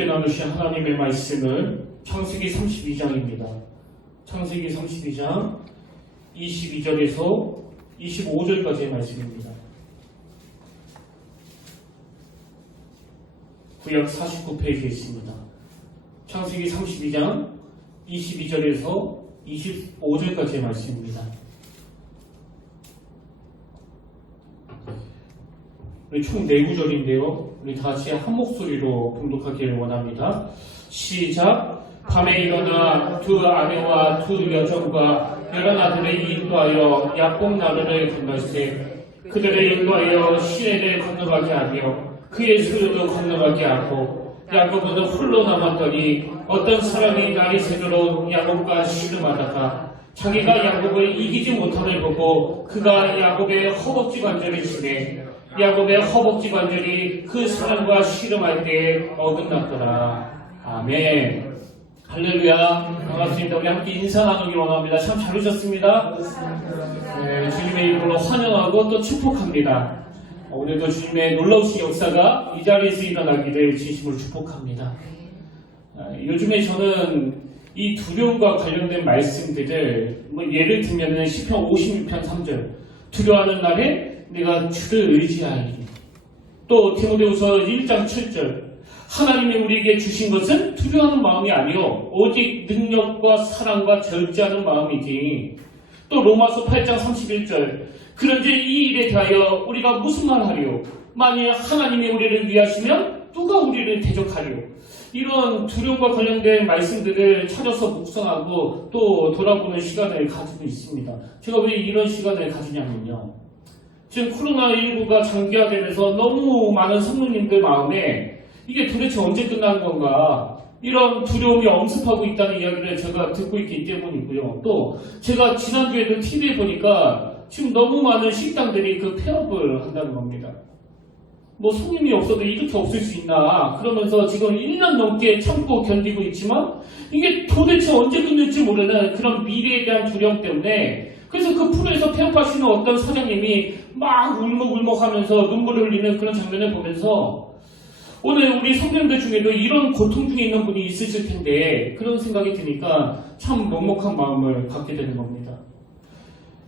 함께 나누신 하나님의 말씀은 창세기 32장입니다. 창세기 32장 22절에서 25절까지의 말씀입니다. 구약 49페이지에 있습니다. 창세기 32장 22절에서 25절까지의 말씀입니다. 우리 총 4구절인데요. 우리 다시 한 목소리로 봉독하기를 원합니다. 시작. 밤에 일어나 두 아내와 두 여종과 여러 아들을 인도하여 야곱 나루를 건널세 그들을 인도하여 시내를 건너가게 하며 그의 수로도 건너가게 하고 야곱은 홀로 남았더니 어떤 사람이 날이 새도록 야곱과 씨름하다가 자기가 야곱을 이기지 못함을 보고 그가 야곱의 허벅지 관절을 치매 야곱의 허벅지 관절이 그 사람과 씨름할 때에 어긋났더라. 아멘. 할렐루야. 반갑습니다. 우리 함께 인사 나누기 원합니다. 참 잘 오셨습니다. 네, 주님의 이름으로 환영하고 또 축복합니다. 오늘도 주님의 놀라우신 역사가 이 자리에서 일어나기를 진심으로 축복합니다. 요즘에 저는 이 두려움과 관련된 말씀들을 예를 들면 시편 56편 3절 두려워하는 날에 내가 주를 의지하리니 또 디모데후서 1장 7절 하나님이 우리에게 주신 것은 두려워하는 마음이 아니요 오직 능력과 사랑과 절제하는 마음이지. 또 로마서 8장 31절 그런지 이 일에 대하여 우리가 무슨 말하리요 만일 하나님이 우리를 위하시면 누가 우리를 대적하리요. 이런 두려움과 관련된 말씀들을 찾아서 묵상하고 또 돌아보는 시간을 가지고 있습니다. 제가 왜 이런 시간을 가지냐면요, 지금 코로나19가 장기화되면서 너무 많은 성도님들 마음에 이게 도대체 언제 끝나는 건가 이런 두려움이 엄습하고 있다는 이야기를 제가 듣고 있기 때문이고요. 또 제가 지난주에도 TV에 보니까 지금 너무 많은 식당들이 그 폐업을 한다는 겁니다. 손님이 없어도 이렇게 없을 수 있나 그러면서 지금 1년 넘게 참고 견디고 있지만 이게 도대체 언제 끝날지 모르는 그런 미래에 대한 두려움 때문에 그래서 그 프로에서 폐업하시는 어떤 사장님이 막 울먹울먹 하면서 눈물을 흘리는 그런 장면을 보면서 오늘 우리 성도님들 중에도 이런 고통 중에 있는 분이 있으실 텐데 그런 생각이 드니까 참 먹먹한 마음을 갖게 되는 겁니다.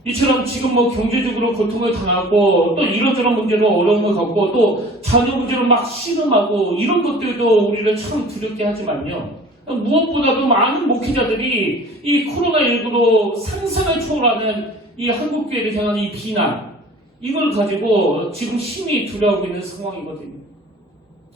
이처럼 지금 경제적으로 고통을 당하고 또 이런저런 문제로 어려움을 겪고 또 자녀 문제로 막 씨름하고 이런 것들도 우리를 참 두렵게 하지만요. 무엇보다도 많은 목회자들이 이 코로나19로 상상을 초월하는 이 한국교회를 향한 이 비난 이걸 가지고 지금 심히 두려워하고 있는 상황이거든요.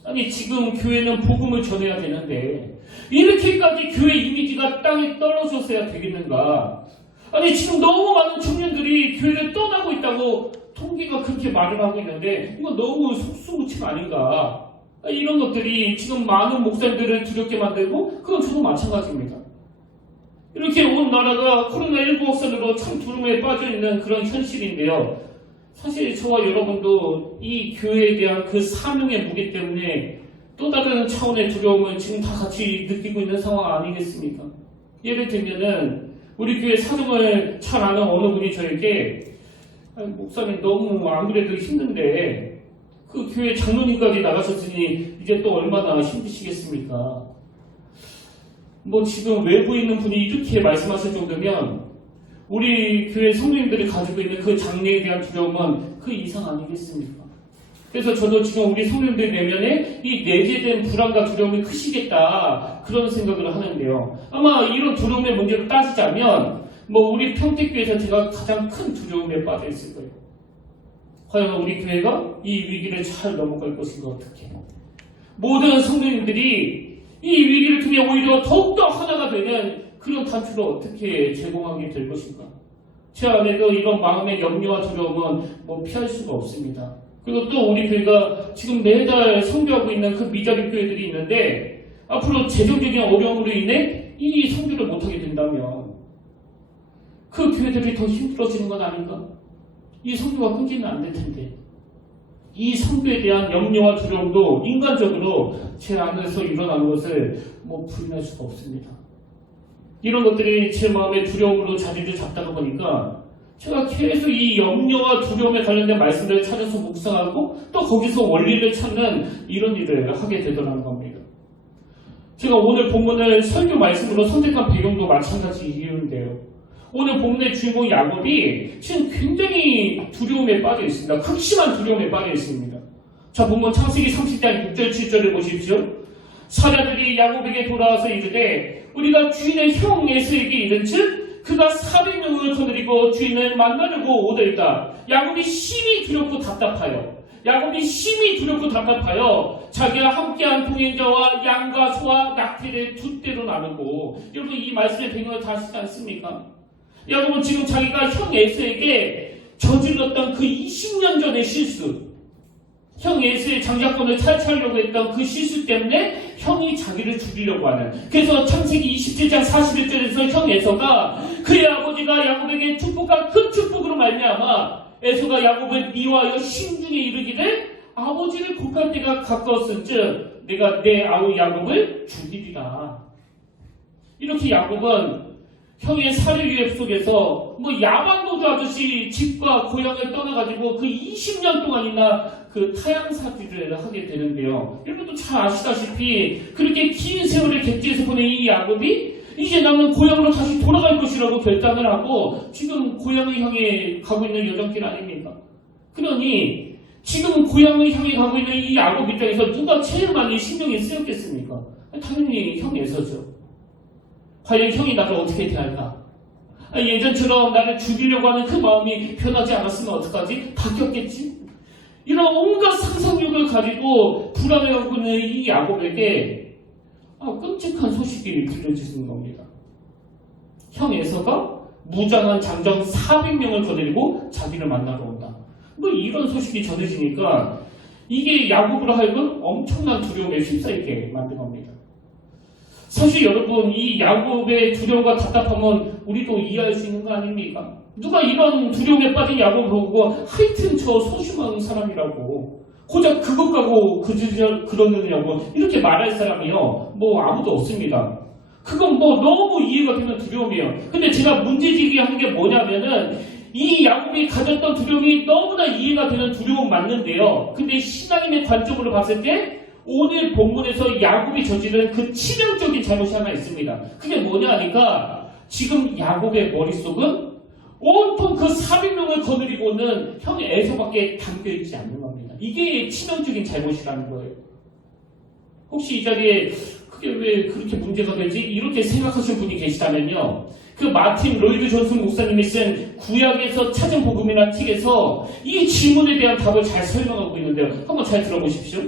아니 지금 교회는 복음을 전해야 되는데 이렇게까지 교회 이미지가 땅에 떨어졌어야 되겠는가. 아니 지금 너무 많은 청년들이 교회를 떠나고 있다고 통계가 그렇게 말을 하고 있는데 이건 너무 속수무책 아닌가. 이런 것들이 지금 많은 목사님들을 두렵게 만들고 그건 저도 마찬가지입니다. 이렇게 온 나라가 코로나19 확산으로 참 두려움에 빠져있는 그런 현실인데요. 사실 저와 여러분도 이 교회에 대한 그 사명의 무게 때문에 또 다른 차원의 두려움을 지금 다 같이 느끼고 있는 상황 아니겠습니까? 예를 들면은 우리 교회 사정을 잘 아는 어느 분이 저에게 목사님 너무 안 그래도 힘든데 그 교회 장로님까지 나가셨으니 이제 또 얼마나 힘드시겠습니까? 지금 외부에 있는 분이 이렇게 말씀하실 정도면 우리 교회 성도님들이 가지고 있는 그 장래에 대한 두려움은 그 이상 아니겠습니까? 그래서 저도 지금 우리 성도님들 내면에 이 내재된 불안과 두려움이 크시겠다 그런 생각을 하는데요. 아마 이런 두려움의 문제를 따지자면 우리 평택교회에서 제가 가장 큰 두려움에 빠져 있을 거예요. 과연 우리 교회가 이 위기를 잘 넘어갈 것인가 어떻게. 모든 성도님들이 이 위기를 통해 오히려 더욱더 하나가 되는 그런 단추를 어떻게 제공하게 될 것인가. 제 안에도 이런 마음의 염려와 두려움은 피할 수가 없습니다. 그리고 또 우리 교회가 지금 매달 선교하고 있는 그 미자립 교회들이 있는데 앞으로 재정적인 어려움으로 인해 이 선교를 못하게 된다면 그 교회들이 더 힘들어지는 건 아닌가? 이 선교가 끊기면 안 될 텐데 이 선교에 대한 염려와 두려움도 인간적으로 제 안에서 일어나는 것을 부인할 수가 없습니다. 이런 것들이 제 마음의 두려움으로 자리를 잡다가 보니까 제가 계속 이 염려와 두려움에 관련된 말씀들을 찾아서 묵상하고 또 거기서 원리를 찾는 이런 일을 하게 되더라는 겁니다. 제가 오늘 본문을 설교 말씀으로 선택한 배경도 마찬가지 이유인데요. 오늘 본문의 주인공 야곱이 지금 굉장히 두려움에 빠져 있습니다. 극심한 두려움에 빠져 있습니다. 자, 본문 창세기 30장 6절 7절을 보십시오. 사자들이 야곱에게 돌아와서 이르되 우리가 주인의 형 에서에게 이른즉 그가 400명을 거느리고 주인을 만나려고 오더이다. 야곱이 심히 두렵고 답답하여 자기와 함께한 동행자와 양과 소와 낙태를 두 떼로 나누고, 여러분 이 말씀의 배경을 다 아시지 않습니까? 야곱은 지금 자기가 형 에서에게 저질렀던 그 20년 전의 실수, 형 에서의 장자권을 탈취하려고 했던 그 실수 때문에 형이 자기를 죽이려고 하는, 그래서 창세기 27장 41절에서 형 에서가 그의 아버지가 야곱에게 축복한 큰 축복으로 말미암아 에서가 야곱을 미워하여 심중에 이르기를 아버지를 곡할 때가 가까웠은즉 내가 내 아우 야곱을 죽이리라. 이렇게 야곱은 형의 살해 위협 속에서 야반도주 아저씨 집과 고향을 떠나가지고 그 20년 동안이나 그 타향살이를 하게 되는데요. 여러분도 잘 아시다시피 그렇게 긴 세월을 객지에서 보낸 이 야곱이 이제 나는 고향으로 다시 돌아갈 것이라고 결단을 하고 지금 고향을 향해 가고 있는 여정길 아닙니까? 그러니 지금 고향을 향해 가고 있는 이 야곱 입장에서 누가 제일 많이 신경이 쓰였겠습니까? 당연히 형 에서죠. 과연 형이 나를 어떻게 대할까? 예전처럼 나를 죽이려고 하는 그 마음이 변하지 않았으면 어떡하지? 바뀌었겠지? 이런 온갖 상상력을 가지고 불안해하고 있는 이 야곱에게 끔찍한 소식이 들려지는 겁니다. 형 에서가 무장한 장정 400명을 거느리고 자기를 만나러 온다. 이런 소식이 전해지니까 이게 야곱으로 하여금 엄청난 두려움에 휩싸이게 만든 겁니다. 사실 여러분, 이 야곱의 두려움과 답답함은 우리도 이해할 수 있는 거 아닙니까? 누가 이런 두려움에 빠진 야곱을 보고 하여튼 저 소심한 사람이라고, 고작 그것 가고 그러느냐고 이렇게 말할 사람이요 아무도 없습니다. 그건 너무 이해가 되는 두려움이에요. 근데 제가 문제제기하는 게 뭐냐면은 이 야곱이 가졌던 두려움이 너무나 이해가 되는 두려움 맞는데요. 근데 신앙인의 관점으로 봤을 때 오늘 본문에서 야곱이 저지른 그 치명적인 잘못이 하나 있습니다. 그게 뭐냐 하니까 지금 야곱의 머릿속은 온통 그 400명을 거느리고는 형 에서밖에 담겨있지 않는 겁니다. 이게 치명적인 잘못이라는 거예요. 혹시 이 자리에 그게 왜 그렇게 문제가 되지? 이렇게 생각하시는 분이 계시다면요. 그 마틴 로이드 존슨 목사님이 쓴 구약에서 찾은 복음이라는 책에서 이 질문에 대한 답을 잘 설명하고 있는데요. 한번 잘 들어보십시오.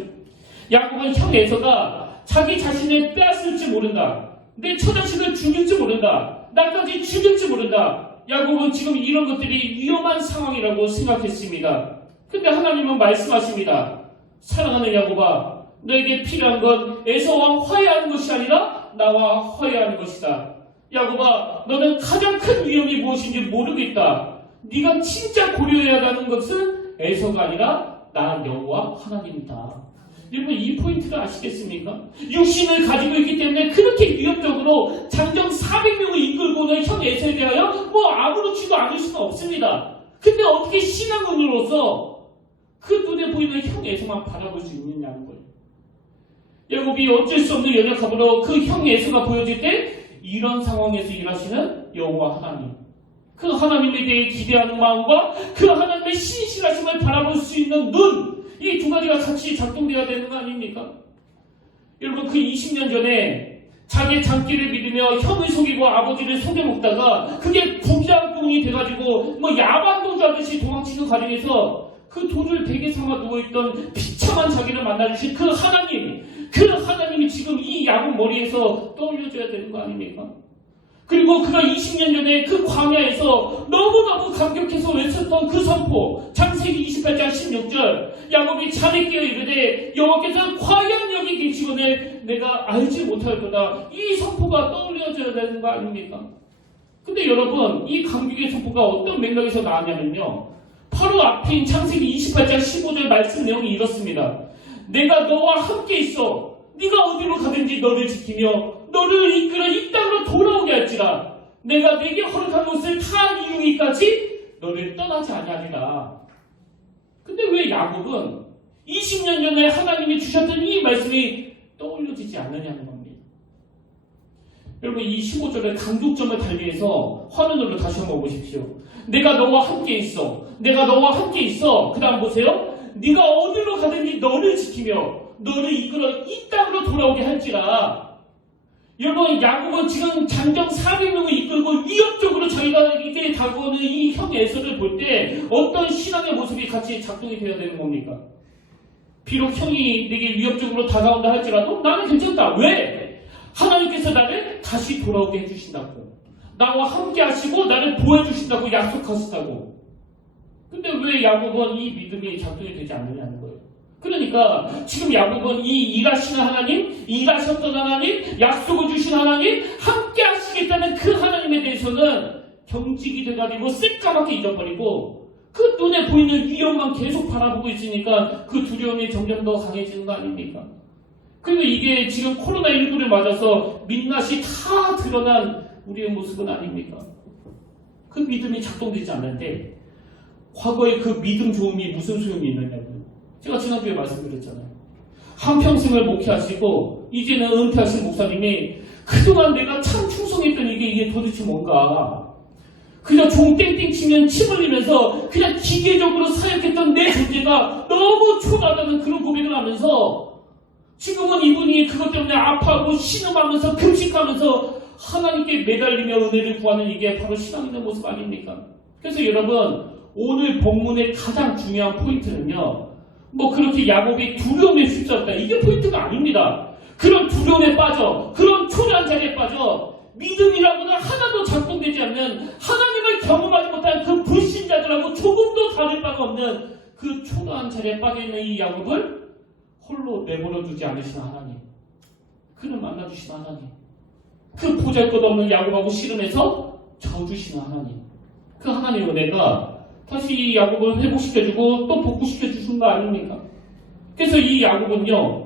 야곱은 형 에서가 자기 자신을 빼앗을지 모른다. 내 처자식을 죽일지 모른다. 나까지 죽일지 모른다. 야곱은 지금 이런 것들이 위험한 상황이라고 생각했습니다. 근데 하나님은 말씀하십니다. 사랑하는 야곱아, 너에게 필요한 건 에서와 화해하는 것이 아니라 나와 화해하는 것이다. 야곱아, 너는 가장 큰 위험이 무엇인지 모르겠다. 네가 진짜 고려해야 하는 것은 에서가 아니라 나 여호와 하나님이다. 여러분 이 포인트를 아시겠습니까? 육신을 가지고 있기 때문에 그렇게 위협적으로 장정 400명을 이끌고는 형 에서에 대하여 아무렇지도 않을 수는 없습니다. 근데 어떻게 신앙인으로서 그 눈에 보이는 형 에서만 바라볼 수 있느냐는 거예요. 야곱이 어쩔 수 없는 연약함으로 그 형 에서가 보여질 때 이런 상황에서 일하시는 여호와 하나님, 그 하나님에 대해 기대하는 마음과 그 하나님의 신실하심을 바라볼 수 있는 눈, 이 두 가지가 같이 작동되어야 되는 거 아닙니까? 여러분 그 20년 전에 자기의 장기를 믿으며 형을 속이고 아버지를 속여먹다가 그게 부기장병이 돼가지고 야반도주 하듯이 도망치는 과정에서 그 돌을 베개 삼아 누워있던 비참한 자기를 만나주신 그 하나님이 지금 이 야곱 머리에서 떠올려줘야 되는 거 아닙니까? 그리고 그가 20년 전에 그 광야에서 너무너무 감격해서 외쳤던 그 선포, 창세기 28장 16절, 야곱이 잠에 깨어 이르되 여호와께서 과연 여기 계시거늘 내가 알지 못할 거다. 이 선포가 떠올려져야 되는 거 아닙니까? 근데 여러분 이 감격의 선포가 어떤 맥락에서 나왔냐면요, 바로 앞인 창세기 28장 15절 말씀 내용이 이렇습니다. 내가 너와 함께 있어. 네가 어디로 가든지 너를 지키며 너를 이끌어 이 땅으로 돌아오게 할지라. 내가 네게 허락한 것을 다 이루기까지 너를 떠나지 아니하리라. 근데 왜 야곱은 20년 전에 하나님이 주셨던 이 말씀이 떠올려지지 않느냐는 겁니다. 여러분 이 15절의 강조점을 달리해서 화면으로 다시 한번 보십시오. 내가 너와 함께 있어. 내가 너와 함께 있어. 그 다음 보세요. 네가 어디로 가든지 너를 지키며 너를 이끌어 이 땅으로 돌아오게 할지라. 여러분 야곱은 지금 장정 400명을 이끌고 위협적으로 자기에게 다가오는 이 형 에서를 볼 때 어떤 신앙의 모습이 같이 작동이 되어야 되는 겁니까? 비록 형이 내게 위협적으로 다가온다 할지라도 나는 괜찮다. 왜? 하나님께서 나를 다시 돌아오게 해주신다고. 나와 함께 하시고 나를 도와주신다고 약속하신다고. 근데 왜 야곱은 이 믿음이 작동이 되지 않느냐는 거예요. 그러니까 지금 야곱은 이 일하시는 하나님, 일하셨던 하나님, 약속을 주신 하나님, 함께 하시겠다는 그 하나님에 대해서는 경직이 돼가지고 새까맣게 잊어버리고 그 눈에 보이는 위험만 계속 바라보고 있으니까 그 두려움이 점점 더 강해지는 거 아닙니까? 그리고 이게 지금 코로나19를 맞아서 민낯이 다 드러난 우리의 모습은 아닙니까? 그 믿음이 작동되지 않는데 과거에 그 믿음 좋음이 무슨 소용이 있느냐고요. 제가 지난주에 말씀드렸잖아요. 한평생을 목회하시고 이제는 은퇴하신 목사님이 그동안 내가 참 충성했던 이게 도대체 뭔가, 그냥 종 땡땡 치면 침 흘리면서 그냥 기계적으로 사역했던 내 존재가 너무 초라하다는 그런 고백을 하면서 지금은 이분이 그것 때문에 아파하고 신음하면서 금식하면서 하나님께 매달리며 은혜를 구하는 이게 바로 신앙 있는 모습 아닙니까? 그래서 여러분 오늘 본문의 가장 중요한 포인트는요, 뭐 그렇게 야곱이 두려움에 휩싸였다 이게 포인트가 아닙니다. 그런 두려움에 빠져, 그런 초라한 자리에 빠져 믿음이라고는 하나도 작동되지 않는, 하나님을 경험하지 못한 그 불신자들하고 조금도 다를 바가 없는 그 초라한 자리에 빠져있는 이 야곱을 홀로 내버려 두지 않으시는 하나님, 그를 만나주시는 하나님, 그 보잘것없는 야곱하고 씨름해서 져주시는 하나님, 그 하나님의 은혜가 다시 이 야곱을 회복시켜주고 또 복구시켜주신 거 아닙니까? 그래서 이 야곱은요,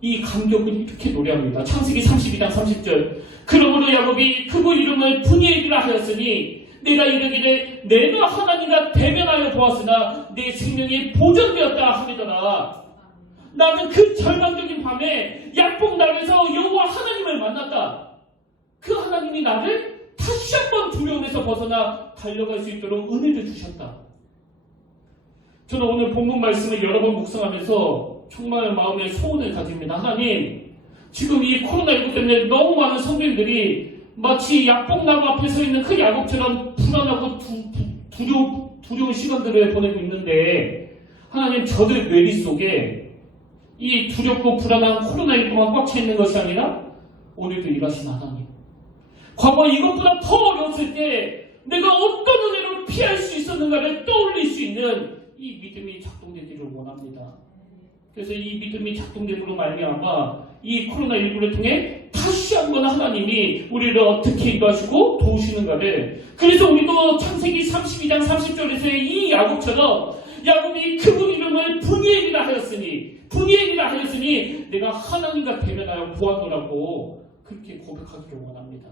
이 감격을 이렇게 노래합니다. 창세기 32장 30절. 그러므로 야곱이 그분 이름을 분이엘이라 하였으니 내가 이르기를 내가 하나님과 대면하여 보았으나 내 생명이 보존되었다 하더라. 나는 그 절망적인 밤에 약봉나루에서 여호와 하나님을 만났다. 그 하나님이 나를 다시 한번 두려움에서 벗어나 달려갈 수 있도록 은혜를 주셨다. 저는 오늘 본문 말씀을 여러 번 묵상하면서 정말 마음의 소원을 가집니다. 하나님, 지금 이 코로나19 때문에 너무 많은 성도님들이 마치 약봉나무 앞에 서 있는 그 야곱처럼 불안하고 두려운 시간들을 보내고 있는데, 하나님 저들 뇌리 속에 이 두렵고 불안한 코로나19만 꽉 차 있는 것이 아니라 오늘도 일하시는 하나님, 과거 이것보다 더 어려웠을 때 내가 어떤 은혜로 피할 수 있었는가를 떠올릴 수 있는 이 믿음이 작동되기를 원합니다. 그래서 이 믿음이 작동됨으로 말미암아 이 코로나19를 통해 다시 한번 하나님이 우리를 어떻게 인도하시고 도우시는가를, 그래서 우리도 창세기 32장 30절에서의 이 야곱처럼 야곱이 그분 이름을 분이엘이라 하였으니 내가 하나님과 대면하여 보았노라고 그렇게 고백하기를 원합니다.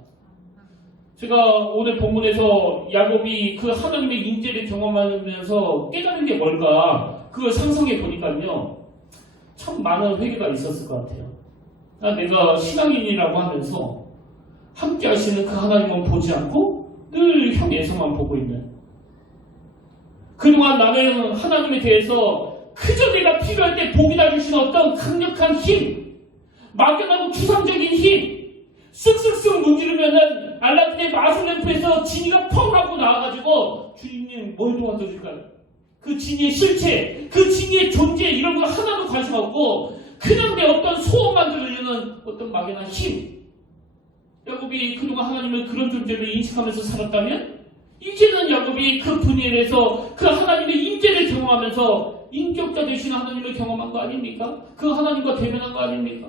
제가 오늘 본문에서 야곱이 그 하나님의 임재를 경험하면서 깨달은 게 뭘까 그걸 상상해 보니까요, 참 많은 회개가 있었을 것 같아요. 내가 신앙인이라고 하면서 함께 하시는 그 하나님은 보지 않고 늘 형 예서만 보고 있는, 그동안 나는 하나님에 대해서 그저 내가 필요할 때 복이나 주시는 어떤 강력한 힘, 막연하고 추상적인 힘, 쓱쓱쓱 문지르면은 알라딘의 마술램프에서 지니가 펑 하고 나와가지고 주인님 뭘 도와드릴까요? 그 지니의 실체, 그 지니의 존재 이런 거 하나도 관심 없고 그냥 내 어떤 소원만 들으려는 어떤 막연한 힘. 야곱이 그동안 하나님을 그런 존재로 인식하면서 살았다면 이제는 야곱이 그 분야에서 그 하나님의 임재를 경험하면서 인격자 되신 하나님을 경험한 거 아닙니까? 그 하나님과 대면한 거 아닙니까?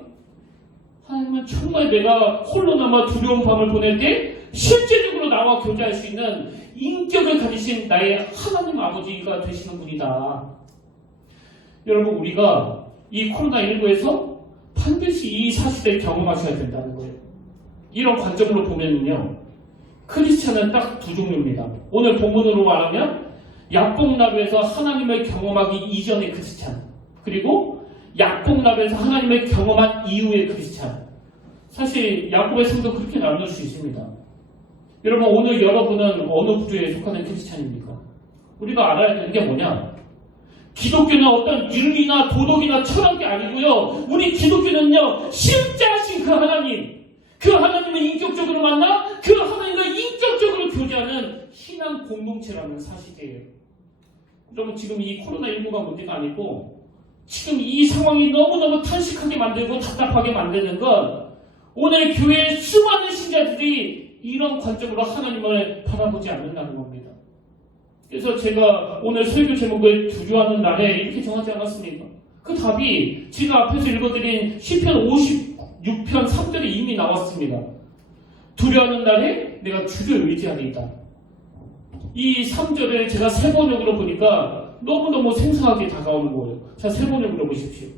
하나님은 정말 내가 홀로 남아 두려운 밤을 보낼 때 실제적으로 나와 교제할 수 있는 인격을 가지신 나의 하나님 아버지가 되시는 분이다. 여러분, 우리가 이 코로나19에서 반드시 이 사실을 경험하셔야 된다는 거예요. 이런 관점으로 보면요, 크리스찬은 딱 두 종류입니다. 오늘 본문으로 말하면 약봉나루에서 하나님을 경험하기 이전의 크리스찬, 그리고 약봉나루에서 하나님을 경험한 이후의 크리스찬. 사실 야곱의 성도 그렇게 나눌 수 있습니다. 여러분, 오늘 여러분은 어느 부류에 속하는 크리스찬입니까? 우리가 알아야 되는 게 뭐냐? 기독교는 어떤 윤리나 도덕이나 철학이 아니고요. 우리 기독교는요, 십자하신 그 하나님, 그 하나님을 인격적으로 만나 그 하나님과 인격적으로 교제하는 신앙 공동체라는 사실이에요. 여러분, 지금 이 코로나19가 문제가 아니고 지금 이 상황이 너무너무 탄식하게 만들고 답답하게 만드는 건 오늘 교회의 수많은 신자들이 이런 관점으로 하나님을 바라보지 않는다는 겁니다. 그래서 제가 오늘 설교 제목을 두려워하는 날에 이렇게 정하지 않았습니까? 그 답이 제가 앞에서 읽어드린 시편 56편 3절에 이미 나왔습니다. 두려워하는 날에 내가 주를 의지하리이다. 이 3절을 제가 세 번역으로 보니까 너무너무 생생하게 다가오는 거예요. 자, 세 번역으로 보십시오.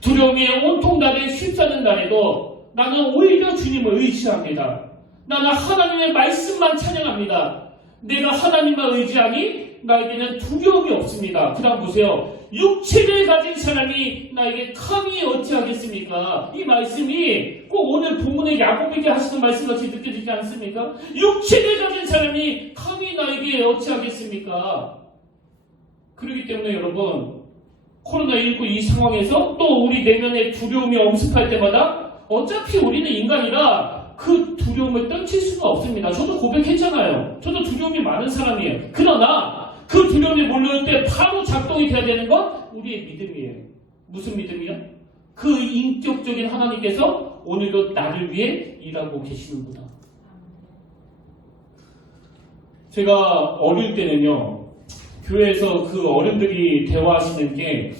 두려움이 온통 나를 휩싸는 날에도 나는 오히려 주님을 의지합니다. 나는 하나님의 말씀만 찬양합니다. 내가 하나님만 의지하니 나에게는 두려움이 없습니다. 그 다음 보세요. 육체를 가진 사람이 나에게 감히 어찌하겠습니까? 이 말씀이 꼭 오늘 본문의 야곱에게 하시는 말씀같이 느껴지지 않습니까? 육체를 가진 사람이 감히 나에게 어찌하겠습니까? 그렇기 때문에 여러분, 코로나19 이 상황에서 또 우리 내면에 두려움이 엄습할 때마다 어차피 우리는 인간이라 그 두려움을 떨칠 수가 없습니다. 저도 고백했잖아요. 저도 두려움이 많은 사람이에요. 그러나 그 두려움이 몰려올 때 바로 작동이 돼야 되는 건 우리의 믿음이에요. 무슨 믿음이요? 그 인격적인 하나님께서 오늘도 나를 위해 일하고 계시는구나. 제가 어릴 때는요, 교회에서 그 어른들이 대화하시는 게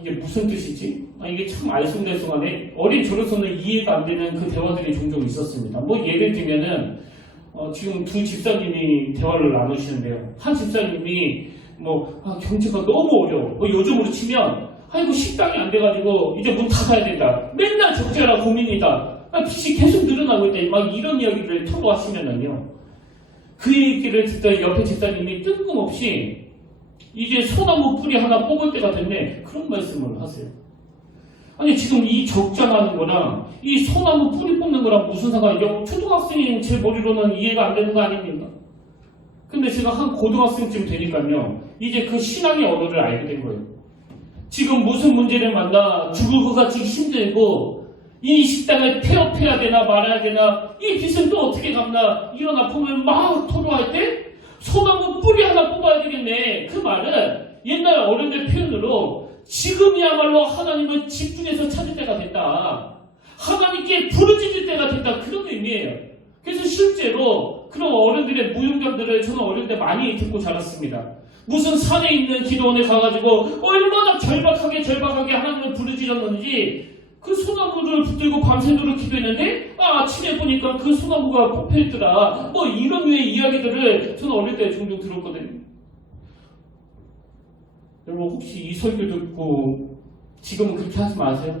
이게 무슨 뜻이지? 이게 참 알쏭달쏭하네. 어린 저로서는 이해가 안 되는 그 대화들이 종종 있었습니다. 뭐 예를 들면은 지금 두 집사님이 대화를 나누시는데요. 한 집사님이 경제가 너무 어려워. 요즘으로 치면 아이고 식당이 안 돼가지고 이제 문 닫아야 된다. 맨날 적자라 고민이다. 빚이 계속 늘어나고 있다. 막 이런 이야기를 토로하시면은요. 그 얘기를 듣던 옆에 집사님이 뜬금없이 이제 소나무 뿌리 하나 뽑을 때가 됐네. 그런 말씀을 하세요. 아니 지금 이 적자나는 거랑 이 소나무 뿌리 뽑는 거랑 무슨 상관이죠? 초등학생인 제 머리로는 이해가 안 되는 거 아닙니까? 근데 제가 한 고등학생쯤 되니까요. 이제 그 신앙의 언어를 알게 된 거예요. 지금 무슨 문제를 만나 죽을 것 같이 힘들고 이 식당을 폐업해야 되나 말아야 되나 이 빚은 또 어떻게 갚나 이런 아픔을 막 토로할 때 소나무 뿌리 하나 뽑아야 되겠네. 그 말은 옛날 어른들 표현으로 지금이야말로 하나님을 집중해서 찾을 때가 됐다. 하나님께 부르짖을 때가 됐다. 그런 의미예요. 그래서 실제로 그런 어른들의 무용담들을 저는 어릴 때 많이 듣고 자랐습니다. 무슨 산에 있는 기도원에 가가지고 얼마나 절박하게 하나님을 부르짖었는지 그 소나무를 붙들고 밤새도록 기도했는데 아침에 보니까 그 소나무가 뽑혀있더라. 이런 류의 이야기들을 저는 어릴 때 종종 들었거든요. 여러분 혹시 이 설교 듣고 지금은 그렇게 하지 마세요.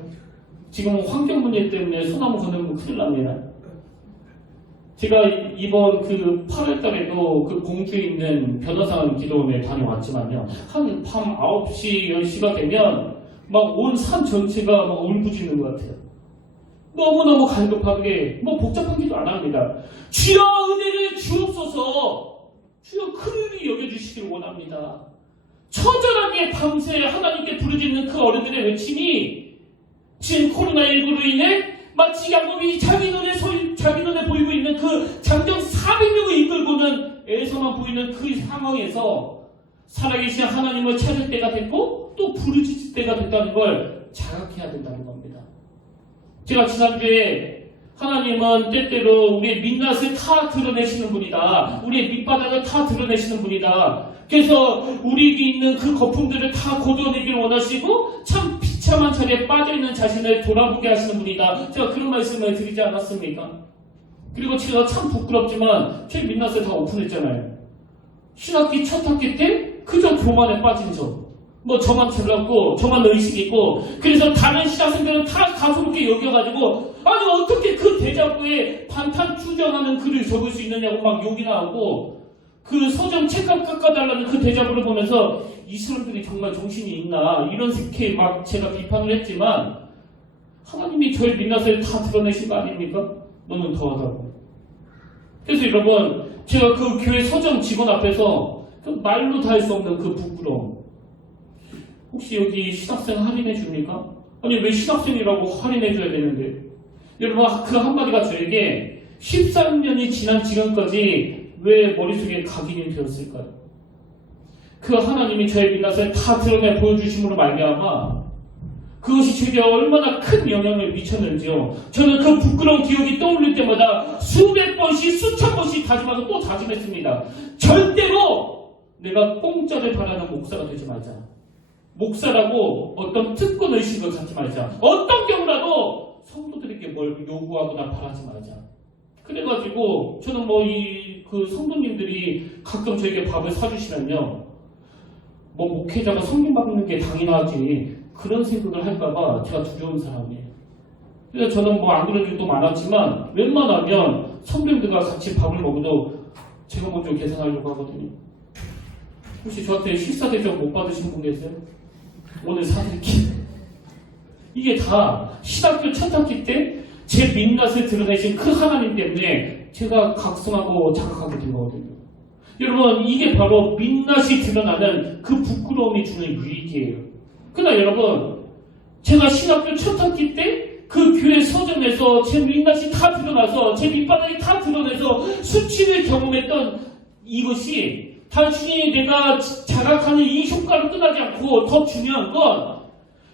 지금은 환경 문제 때문에 소나무 거는 큰일 납니다. 제가 이번 그 8월 달에도 그 공주에 있는 변호사 기도원에 다녀왔지만요. 한 밤 9시, 10시가 되면 막 온 산 전체가 막 울부짖는 것 같아요. 너무너무 갈급하게 복잡한 기도 안 합니다. 주여 은혜를 주옵소서. 주여 긍휼히 여겨주시길 원합니다. 처절하게 밤새 하나님께 부르짖는 그 어른들의 외침이 지금 코로나19로 인해 마치 야곱이 자기 눈에 보이고 있는 그 장정 400명을 이끌고는 애서만 보이는 그 상황에서 살아계신 하나님을 찾을 때가 됐고 또 부르짖을 때가 됐다는 걸 자각해야 된다는 겁니다. 제가 지난주에 하나님은 때때로 우리의 민낯을 다 드러내시는 분이다. 우리의 밑바닥을 다 드러내시는 분이다. 그래서 우리에게 있는 그 거품들을 다 거두어내기를 원하시고 참 비참한 자리에 빠져있는 자신을 돌아보게 하시는 분이다. 제가 그런 말씀을 드리지 않았습니까? 그리고 제가 참 부끄럽지만 제 민낯을 다 오픈했잖아요. 신학기 첫 학기 때 그저 교만에 빠진 저만 잘났고 저만 의식 있고 그래서 다른 신학생들은 다 가소롭게 여겨가지고 아니 어떻게 그 대자보에 반탄 추정하는 글을 적을 수 있느냐고 막 욕이나 하고 그 서점 책값 깎아달라는 그 대자보를 보면서 이 사람들이 정말 정신이 있나 이런 식의 막 제가 비판을 했지만 하나님이 저의 민낯을 다 드러내신 거 아닙니까? 너는 더하다고. 그래서 여러분, 제가 그 교회 서점 직원 앞에서 그 말로 다 할 수 없는 그 부끄러움. 혹시 여기 신학생 할인해 줍니까? 아니 왜 신학생이라고 할인해 줘야 되는데? 여러분 그 한마디가 저에게 13년이 지난 지금까지 왜 머릿속에 각인이 되었을까요? 그 하나님이 저의 민낯을 다 드러내 보여주심으로 말미암아 그것이 제게 얼마나 큰 영향을 미쳤는지요. 저는 그 부끄러운 기억이 떠오를 때마다 수백 번씩 수천 번씩 다짐하고 또 다짐했습니다. 절대로 내가 공짜를 바라는 목사가 되지 말자. 목사라고 어떤 특권 의식을 갖지 말자. 어떤 경우라도 성도들에게 뭘 요구하거나 바라지 말자. 그래가지고 저는 그 성도님들이 가끔 저에게 밥을 사주시면요, 목회자가 성김 받는 게 당연하지 그런 생각을 할까봐 제가 두려운 사람이에요. 그래서 저는 안 그런 일도 많았지만 웬만하면 성도님들과 같이 밥을 먹어도 제가 먼저 계산하려고 하거든요. 혹시 저한테 식사 대접 못 받으신 분 계세요? 오늘 사드릴게요. 이게 다 신학교 첫 학기 때 제 민낯을 드러내신 그 하나님 때문에 제가 각성하고 자각하게 된 거거든요. 여러분, 이게 바로 민낯이 드러나는 그 부끄러움이 주는 유익이에요. 그러나 여러분, 제가 신학교 첫 학기 때 그 교회 서점에서 제 민낯이 다 드러나서 제 밑바닥이 다 드러내서 수치를 경험했던 이것이 단순히 내가 자각하는 이 효과로 끝나지 않고 더 중요한 건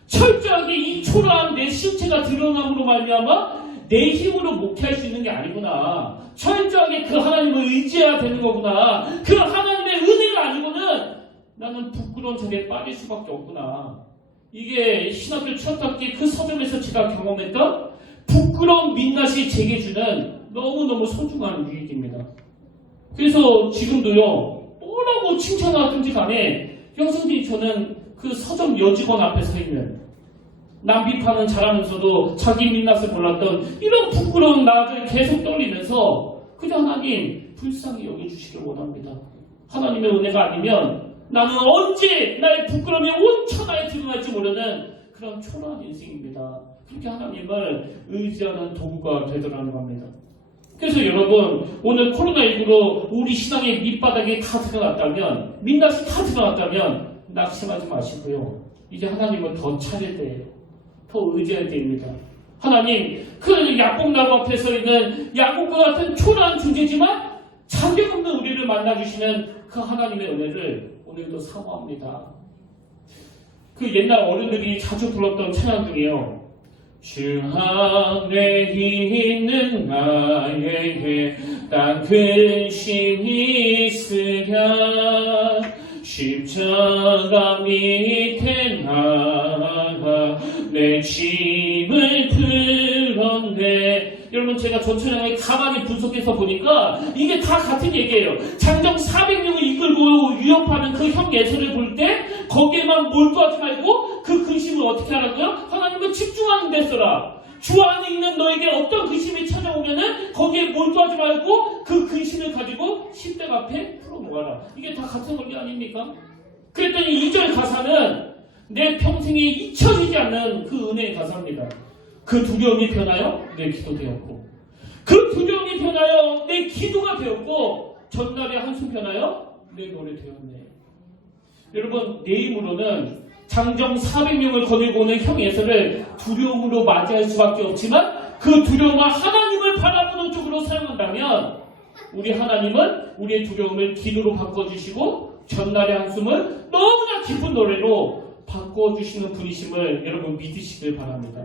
철저하게 이 초라한 내 신체가 드러남으로 말미암아 내 힘으로 목회할 수 있는 게 아니구나. 철저하게 그 하나님을 의지해야 되는 거구나. 그 하나님의 은혜가 아니고는 나는 부끄러운 자리에 빠질 수밖에 없구나. 이게 신학교 첫 학기 그 서점에서 제가 경험했던 부끄러운 민낯이 제게 주는 너무너무 소중한 유익입니다. 그래서 지금도요, 뭐라고 칭찬하든지 간에 형수님 저는 그 서점 여직원 앞에 서 있는 남 비판은 잘하면서도 자기 민낯을 몰랐던 이런 부끄러운 나를 계속 떠올리면서 그저 하나님 불쌍히 여겨주시길 원합니다. 하나님의 은혜가 아니면 나는 언제 나의 부끄러움이 온 천하에 드러날지 모르는 그런 초라한 인생입니다. 그렇게 하나님을 의지하는 도구가 되더라는 겁니다. 그래서 여러분, 오늘 코로나19로 우리 신앙의 밑바닥이 다 드러났다면, 민낯이 다 드러났다면 낙심하지 마시고요. 이제 하나님을 더 찾을 때예요. 더 의지할 때입니다. 하나님, 그 야곱나무 앞에 서 있는 야곱과 같은 초라한 존재지만 자격 없는 우리를 만나주시는 그 하나님의 은혜를 오늘도 사모합니다. 그 옛날 어른들이 자주 불렀던 찬양 중에요. 주 안에 있는 나에게 딱 근심이 있으랴 십자가 밑에 나가 내 짐을 풀었네. 여러분, 제가 전천량에 가만히 분석해서 보니까 이게 다 같은 얘기예요. 장정 400명을 이끌고 유협하는 그 형 예수를 볼 때 거기에만 몰두하지 말고 그 근심을 어떻게 하라고요? 하나님을 집중하는 데 써라. 주 안에 있는 너에게 어떤 근심이 찾아오면은 거기에 몰두하지 말고 그 근심을 가지고 십대가 앞에 풀어놓아라. 이게 다 같은 원리 아닙니까? 그랬더니 2절 가사는 내 평생에 잊혀지지 않는 그 은혜의 가사입니다. 그 두려움이 변하여 내 기도 되었고, 그 두려움이 변하여 내 기도가 되었고, 전날의 한숨 변하여 내 노래 되었네. 여러분, 내 힘으로는 장정 400명을 거느리고 오는 형 예수를 두려움으로 맞이할 수밖에 없지만 그 두려움을 하나님을 바라보는 쪽으로 사용한다면 우리 하나님은 우리의 두려움을 기도로 바꿔주시고 전날의 한숨을 너무나 기쁜 노래로 바꿔주시는 분이심을 여러분 믿으시길 바랍니다.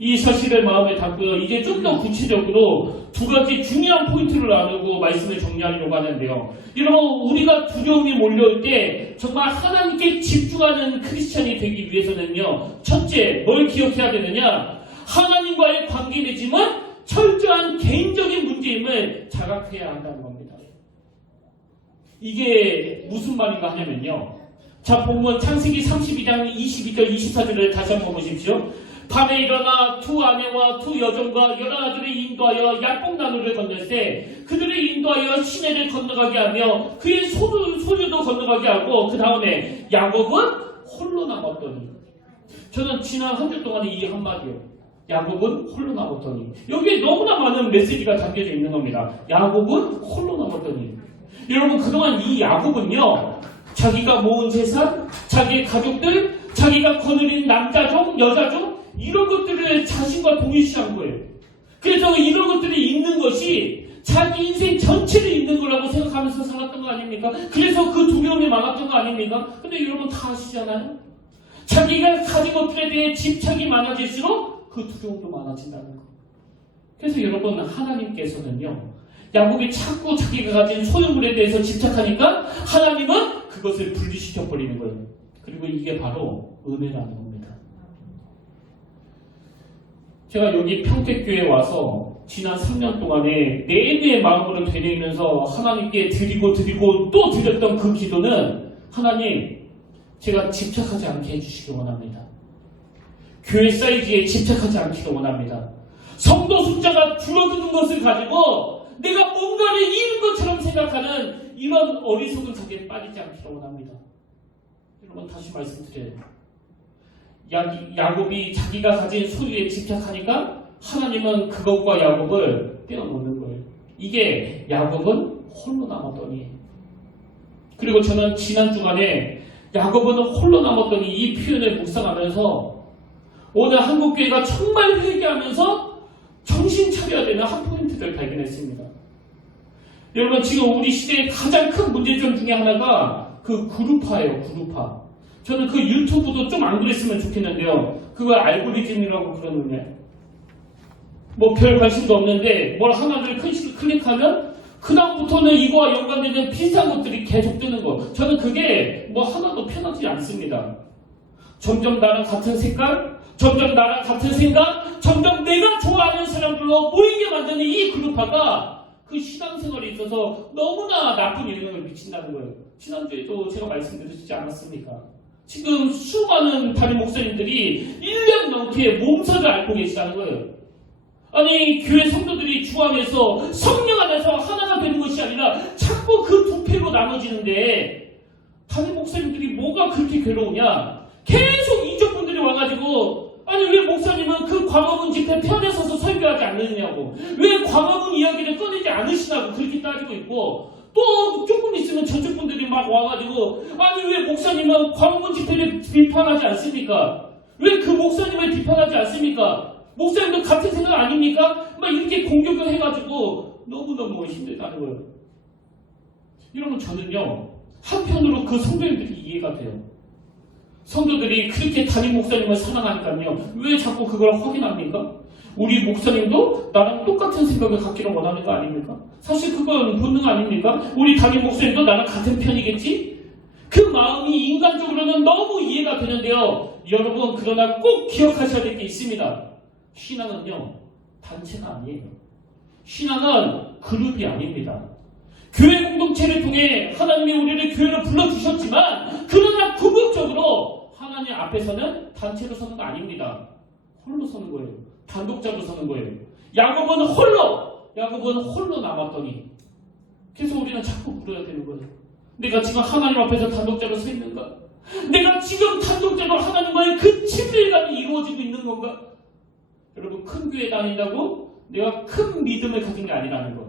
이 사실을 마음에 담고요. 이제 좀 더 구체적으로 두 가지 중요한 포인트를 나누고 말씀을 정리하려고 하는데요. 여러분, 우리가 두려움이 몰려올 때 정말 하나님께 집중하는 크리스찬이 되기 위해서는요. 첫째, 뭘 기억해야 되느냐? 하나님과의 관계 내지만 철저한 개인적인 문제임을 자각해야 한다는 겁니다. 이게 무슨 말인가 하냐면요. 자, 본문 창세기 32장 22절 24절을 다시 한번 보십시오. 밤에 일어나 두 아내와 두 여종과 열한 아들을 인도하여 야복나루를 건널때 그들을 인도하여 시내를 건너가게 하며 그의 소유도 건너가게 하고 그 다음에 야곱은 홀로 남았더니. 저는 지난 한 주 동안에 이 한마디요. 야곱은 홀로 남았더니. 여기에 너무나 많은 메시지가 담겨져 있는 겁니다. 야곱은 홀로 남았더니. 여러분, 그동안 이 야곱은요, 자기가 모은 재산, 자기의 가족들, 자기가 거느린 남자종, 여자종, 이런 것들을 자신과 동일시한 거예요. 그래서 이런 것들이 있는 것이 자기 인생 전체를 있는 거라고 생각하면서 살았던 거 아닙니까? 그래서 그 두려움이 많았던 거 아닙니까? 근데 여러분 다 아시잖아요. 자기가 가진 것들에 대해 집착이 많아질수록 그 두려움도 많아진다는 거. 그래서 여러분, 하나님께서는요, 야곱이 자꾸 자기가 가진 소유물에 대해서 집착하니까 하나님은 그것을 분리시켜버리는 거예요. 그리고 이게 바로 은혜라는 겁니다. 제가 여기 평택교회에 와서 지난 3년 동안에 내내 마음으로 되뇌이면서 하나님께 드리고 또 드렸던 그 기도는, 하나님, 제가 집착하지 않게 해주시기 원합니다. 교회 사이즈에 집착하지 않기를 원합니다. 성도 숫자가 줄어드는 것을 가지고 내가 뭔가를 잃은 것처럼 생각하는 이런 어리석은 자기에 빠지지 않기를 원합니다. 여러분, 다시 말씀드려요. 야곱이 자기가 가진 소유에 집착하니까 하나님은 그것과 야곱을 떼어놓는 거예요. 이게 야곱은 홀로 남았더니. 그리고 저는 지난 주간에 야곱은 홀로 남았더니 이 표현을 묵상하면서 오늘 한국교회가 정말 회개하면서 정신 차려야 되는 한 포인트를 발견했습니다. 여러분, 지금 우리 시대의 가장 큰 문제점 중에 하나가 그 그룹화예요. 그룹화. 저는 그 유튜브도 좀 안 그랬으면 좋겠는데요. 그거 알고리즘이라고 그러는데, 뭐 별 관심도 없는데 뭘 하나를 클릭하면 그다음부터는 이거와 연관되는 비슷한 것들이 계속 뜨는 거. 저는 그게 뭐 하나도 편하지 않습니다. 점점 나랑 같은 색깔, 점점 나랑 같은 생각, 점점 내가 좋아하는 사람들로 모이게 만드는 이 그룹화가 그 신앙생활에 있어서 너무나 나쁜 영향을 미친다는 거예요. 지난주에도 제가 말씀드리지 않았습니까? 지금 수많은 담임 목사님들이 1년 넘게 몸살을 앓고 계시다는 거예요. 아니, 교회 성도들이 주 안에서 성령 안에서 하나가 되는 것이 아니라 자꾸 그 부패로 나눠지는데, 담임 목사님들이 뭐가 그렇게 괴로우냐? 계속 이적분들이 와가지고, 아니, 왜 목사님은 그 광화문 집회 편에 서서 설교하지 않느냐고, 왜 광화문 이야기를 꺼내지 않으시냐고 그렇게 따지고 있고, 또 조금 있으면 저쪽 분들이 막 와가지고, 아니, 왜 목사님은 광화문 집회를 비판하지 않습니까? 왜 그 목사님을 비판하지 않습니까? 목사님도 같은 생각 아닙니까? 막 이렇게 공격을 해가지고 너무너무 힘들다는 거예요. 여러분, 저는요, 한편으로 그 성도님들이 이해가 돼요. 성도들이 그렇게 담임 목사님을 사랑하니까요, 왜 자꾸 그걸 확인합니까? 우리 목사님도 나랑 똑같은 생각을 갖기를 원하는 거 아닙니까? 사실 그건 본능 아닙니까? 우리 담임 목사님도 나랑 같은 편이겠지? 그 마음이 인간적으로는 너무 이해가 되는데요. 여러분, 그러나 꼭 기억하셔야 될 게 있습니다. 신앙은요, 단체가 아니에요. 신앙은 그룹이 아닙니다. 교회 공동체를 통해 하나님이 우리를 교회로 불러주셨지만, 그러나 궁극적으로 하나님 앞에서는 단체로 서는 거 아닙니다. 홀로 서는 거예요. 단독자로 서는 거예요. 야곱은 홀로 남았더니. 그래서 우리는 자꾸 물어야 되는 거예요. 내가 지금 하나님 앞에서 단독자로 서 있는가? 내가 지금 단독자로 하나님과의 그 친밀감이 이루어지고 있는 건가? 여러분, 큰 교회 다닌다고 내가 큰 믿음을 가진 게 아니라는 거.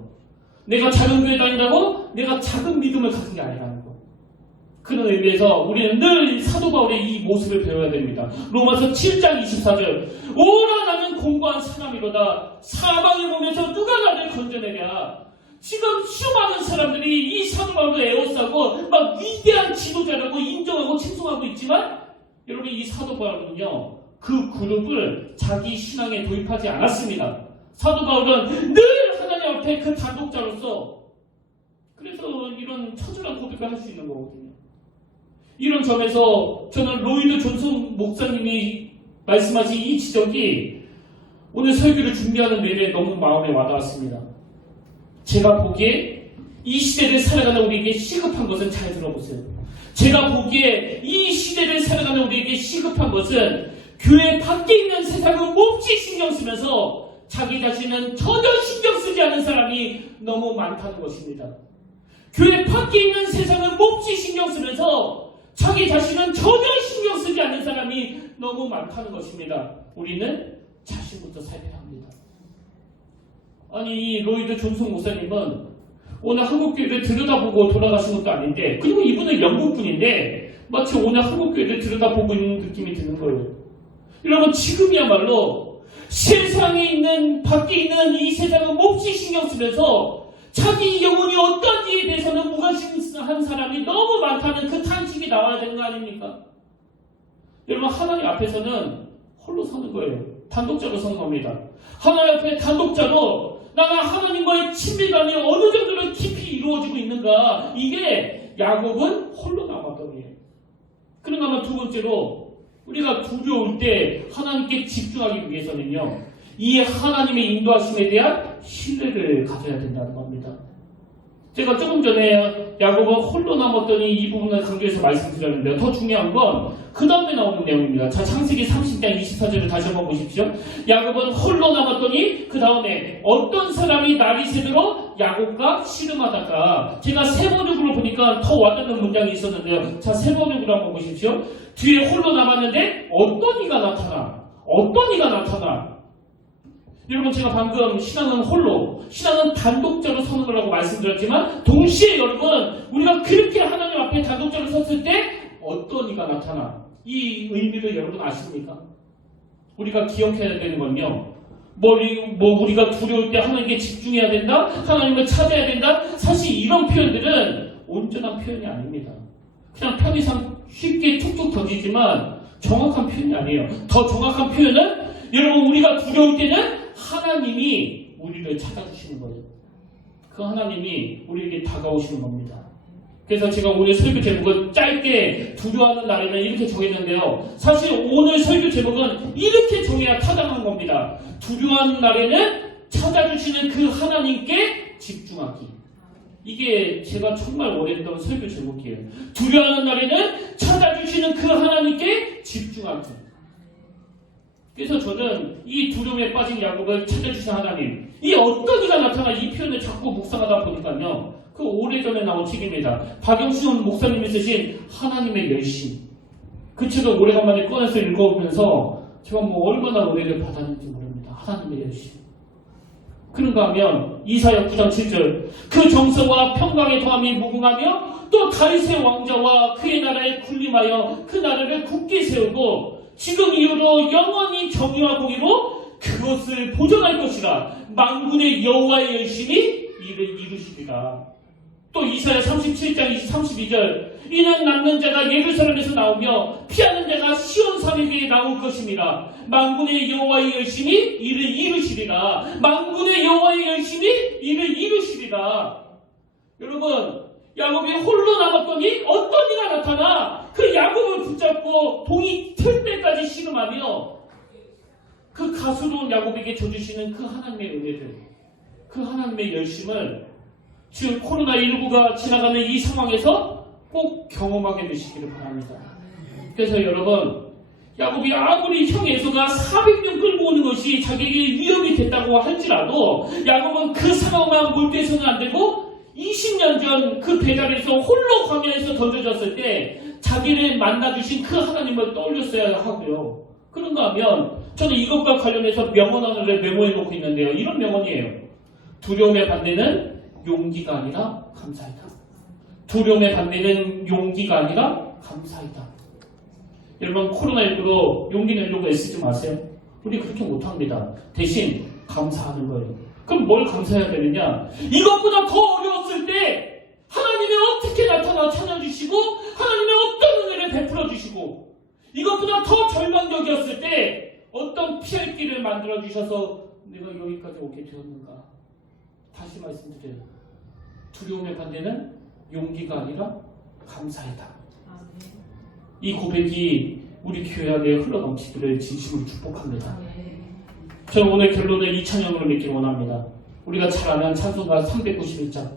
내가 작은 교회 다닌다고 내가 작은 믿음을 가진 게 아니라는 거. 그런 의미에서 우리는 늘 사도 바울의 이 모습을 배워야 됩니다. 로마서 7장 24절. 오라, 나는 공고한 사람이로다. 사방을 보면서 누가 나를 건져내랴. 지금 수많은 사람들이 이 사도 바울을 에워싸고 막 위대한 지도자라고 인정하고 칭송하고 있지만, 여러분, 이 사도 바울은요, 그 그룹을 자기 신앙에 도입하지 않았습니다. 사도 바울은 늘 하나님 앞에 그 단독자로서, 그래서 이런 처절한 고백을 할 수 있는 거거든요. 이런 점에서 저는 로이드 존슨 목사님이 말씀하신 이 지적이 오늘 설교를 준비하는 내내 너무 마음에 와닿았습니다. 제가 보기에 이 시대를 살아가는 우리에게 시급한 것은, 잘 들어보세요. 제가 보기에 이 시대를 살아가는 우리에게 시급한 것은 교회 밖에 있는 세상은 몹시 신경 쓰면서 자기 자신은 전혀 신경 쓰지 않은 사람이 너무 많다는 것입니다. 교회 밖에 있는 세상은 몹시 신경 쓰면서 자기 자신은 전혀 신경 쓰지 않는 사람이 너무 많다는 것입니다. 우리는 자신부터 살펴야 합니다. 아니 이 로이드 존슨 목사님은 오늘 한국교회를 들여다보고 돌아가신 것도 아닌데, 그리고 이분은 영국분인데 마치 오늘 한국교회를 들여다보고 있는 느낌이 드는 거예요. 여러분 지금이야말로 세상에 있는 밖에 있는 이 세상을 몹시 신경 쓰면서 자기 영혼이 어떤지에 대해서는 무관심한 사람이 너무 많다는 그 탄식이 나와야 되는 거 아닙니까? 여러분 하나님 앞에서는 홀로 서는 거예요. 단독자로 서는 겁니다. 하나님 앞에 단독자로 나가 하나님과의 친밀감이 어느 정도로 깊이 이루어지고 있는가, 이게 야곱은 홀로 남았더니에요. 그런가 하면 두 번째로 우리가 두려울 때 하나님께 집중하기 위해서는요, 이 하나님의 인도하심에 대한 신뢰를 가져야 된다는 겁니다. 제가 조금 전에 야곱은 홀로 남았더니 이 부분을 강조해서 말씀드렸는데요. 더 중요한 건 그 다음에 나오는 내용입니다. 자, 창세기 30장 24절을 다시 한번 보십시오. 야곱은 홀로 남았더니 그 다음에 어떤 사람이 날이 새도록 야곱과 씨름하다가, 제가 세 번역으로 보니까 더 와닿는 문장이 있었는데요. 자, 세 번역으로 한번 보십시오. 뒤에 홀로 남았는데 어떤 이가 나타나. 여러분 제가 방금 신앙은 홀로, 신앙은 단독자로 서는 거라고 말씀드렸지만 동시에 여러분 우리가 그렇게 하나님 앞에 단독자로 섰을 때 어떤 이가 나타나, 이 의미를 여러분 아십니까? 우리가 기억해야 되는 건요, 우리가 두려울 때 하나님께 집중해야 된다, 하나님을 찾아야 된다, 사실 이런 표현들은 온전한 표현이 아닙니다. 그냥 편의상 쉽게 툭툭 던지지만 정확한 표현이 아니에요. 더 정확한 표현은 여러분 우리가 두려울 때는 하나님이 우리를 찾아주시는 거예요. 그 하나님이 우리에게 다가오시는 겁니다. 그래서 제가 오늘 설교 제목은 짧게 두려워하는 날에는 이렇게 정했는데요. 사실 오늘 설교 제목은 이렇게 정해야 타당한 겁니다. 두려워하는 날에는 찾아주시는 그 하나님께 집중하기. 이게 제가 정말 원했던 설교 제목이에요. 두려워하는 날에는 찾아주시는 그 하나님께 집중하기. 그래서 저는 이 두려움에 빠진 야곱을 찾아주신 하나님, 이 어떤 이가 나타나, 이 표현을 자꾸 묵상하다 보니까요, 그 오래전에 나온 책입니다. 박영순 목사님이 쓰신 하나님의 열심. 그 책을 오래간만에 꺼내서 읽어보면서 제가 얼마나 오래를 받았는지 모릅니다. 하나님의 열심. 그런가 하면 이사야 9장 7절, 그 정성과 평강의 더함이 무궁하며 또 다윗의 왕자와 그의 나라에 군림하여 그 나라를 굳게 세우고 지금 이후로 영원히 정의와 공의로 그것을 보존할 것이라. 만군의 여호와의 열심히 이를 이루시리라. 또 이사야 37장 32절, 이는 남는 자가 예루살렘에서 나오며 피하는 자가 시온 산에게 나올 것입니다. 만군의 여호와의 열심히 이를 이루시리라. 만군의 여호와의 열심히 이를 이루시리라. 여러분, 야곱이 홀로 남았더니 어떤 이가 나타나 그 야곱을 붙잡고 동이 틀 때까지 씨름하며 그 가수로운 야곱에게 줘주시는 그 하나님의 은혜를, 그 하나님의 열심을 지금 코로나19가 지나가는 이 상황에서 꼭 경험하게 되시기를 바랍니다. 그래서 여러분, 야곱이 아무리 형 에서가 400명 끌고 오는 것이 자기에게 위험이 됐다고 할지라도 야곱은 그 상황만 몰두해서는 안 되고 20년 전 그 배달에서 홀로 광야에서 던져졌을 때 자기를 만나주신 그 하나님을 떠올렸어야 하고요. 그런가 하면 저는 이것과 관련해서 명언 하나를 메모해 놓고 있는데요. 이런 명언이에요. 두려움의 반대는 용기가 아니라 감사이다. 두려움의 반대는 용기가 아니라 감사이다. 여러분, 코로나19로 용기 내려고 애쓰지 마세요. 우리 그렇게 못합니다. 대신 감사하는 거예요. 그럼 뭘 감사해야 되느냐? 이것보다 더 어려웠을 때 하나님이 어떻게 나타나 찾아주시고 하나님의 어떤 은혜를 베풀어 주시고, 이것보다 더 절망적이었을 때 어떤 피할 길을 만들어 주셔서 내가 여기까지 오게 되었는가. 다시 말씀드려요. 두려움의 반대는 용기가 아니라 감사이다. 이 고백이 우리 교회 안에 흘러넘치기를 진심으로 축복합니다. 저는 오늘 결론을 이 찬양으로 맺기 원합니다. 우리가 잘 아는 찬송가 391장,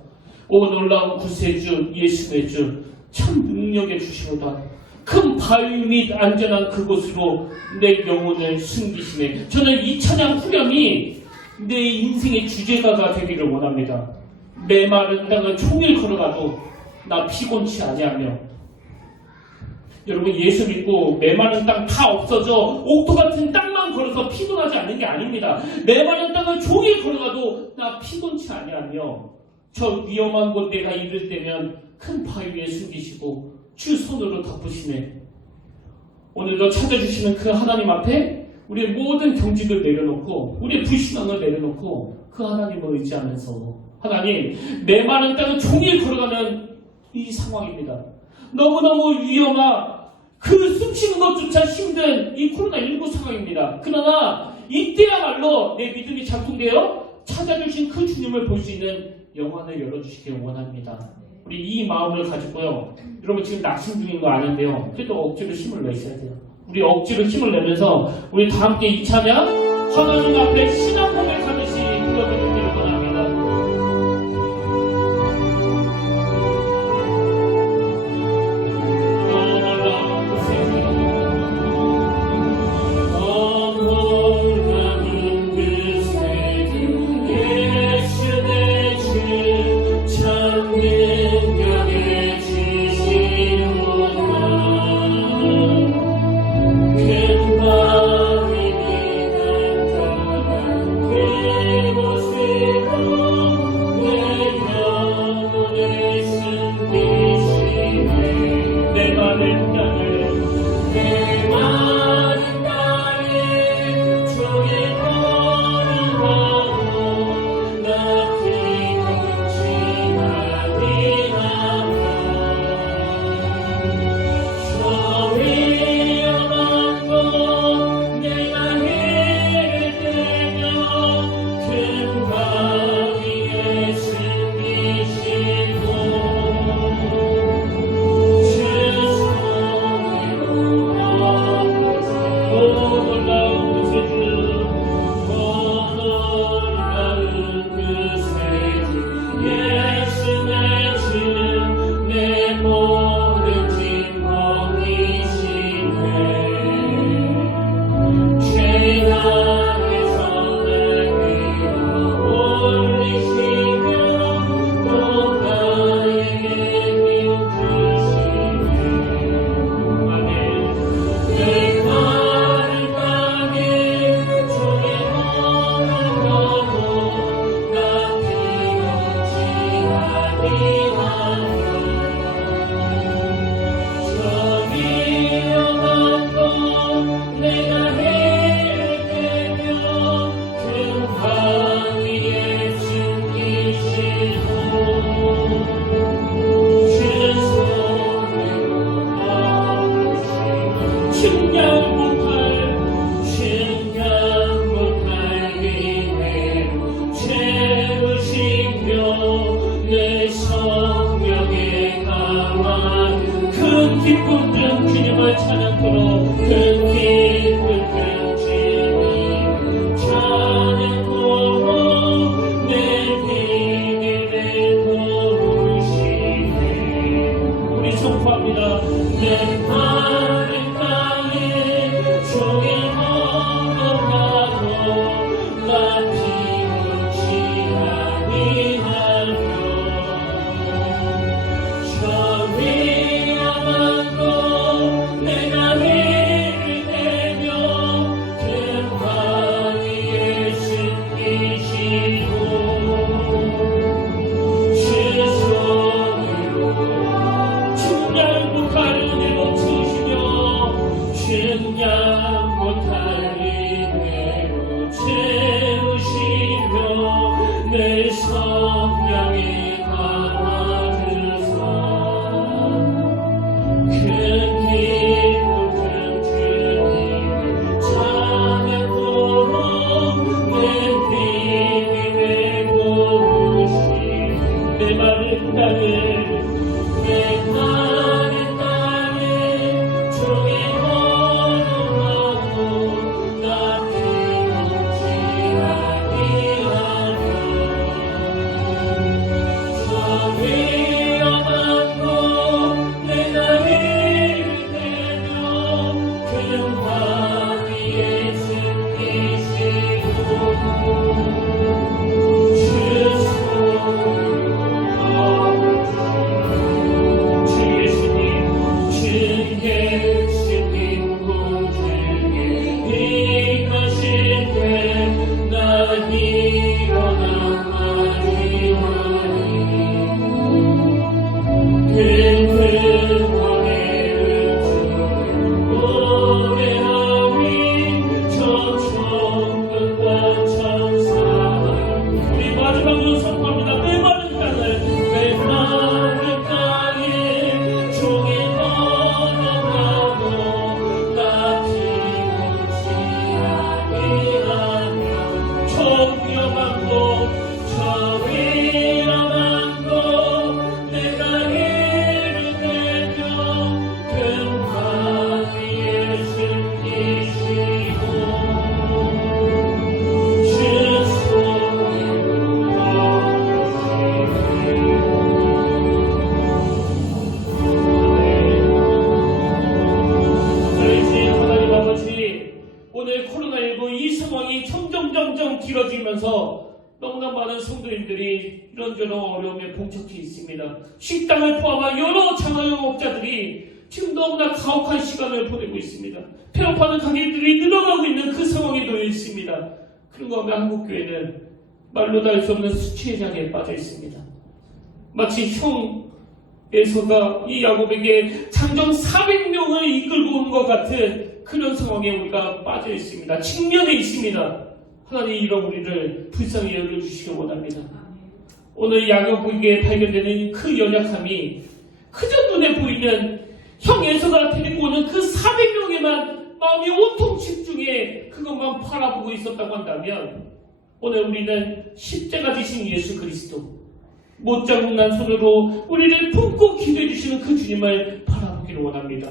오 놀라운 구세주 예수의 주 참 능력의 주시로다. 큰 바위 및 안전한 그곳으로 내 영혼을 숨기시네. 저는 이 찬양 후렴이 내 인생의 주제가가 되기를 원합니다. 메마른 땅을 종일 걸어가도 나 피곤치 아니하며 여러분 예수 믿고 메마른 땅 다 없어져 옥토 같은 땅만 걸어서 피곤하지 않는 게 아닙니다. 메마른 땅을 종일 걸어가도 나 피곤치 아니하며 저 위험한 곳 내가 이를 때면 큰 바위 위에 숨기시고 주 손으로 덮으시네. 오늘도 찾아주시는 그 하나님 앞에 우리의 모든 경직을 내려놓고 우리의 불신앙을 내려놓고 그 하나님을 의지하면서 하나님 메마른 땅을 종일 걸어가는 이 상황입니다. 너무너무 위험한 그 숨쉬는 것조차 힘든 이 코로나19 상황입니다. 그러나 이때야말로 내 믿음이 작동되어 찾아주신 그 주님을 볼 수 있는 영안을 열어주시길 원합니다. 우리 이 마음을 가지고요. 여러분 지금 낙심 중인 거 아는데요. 그래도 억지로 힘을 내셔야 돼요. 우리 억지로 힘을 내면서 우리 다 함께 이 찬양 하나님 앞에 신앙 고백하듯이 불러드리기를 원합니다. 주의 어려움에 봉착해 있습니다. 식당을 포함한 여러 자영업자들이 지금 너무나 가혹한 시간을 보내고 있습니다. 폐업하는 가게들이 늘어나고 있는 그 상황에 놓여 있습니다. 그런가 하면 한국교회는 말로 다 할 수 없는 수치의 자리에 빠져 있습니다. 마치 형 에서가 이 야곱에게 장정 400명을 이끌고 온 것 같은 그런 상황에 우리가 빠져 있습니다. 직면해 있습니다. 하나님 이런 우리를 불쌍히 여겨주시기 원합니다. 오늘 야곱에게 발견되는 그 연약함이 그저 눈에 보이는 형 에서가 데리고 오는 그 400명에만 마음이 온통 집중해 그것만 바라보고 있었다고 한다면 오늘 우리는 십자가 지신 예수 그리스도 못자국난 손으로 우리를 품고 기도해 주시는 그 주님을 바라보기를 원합니다.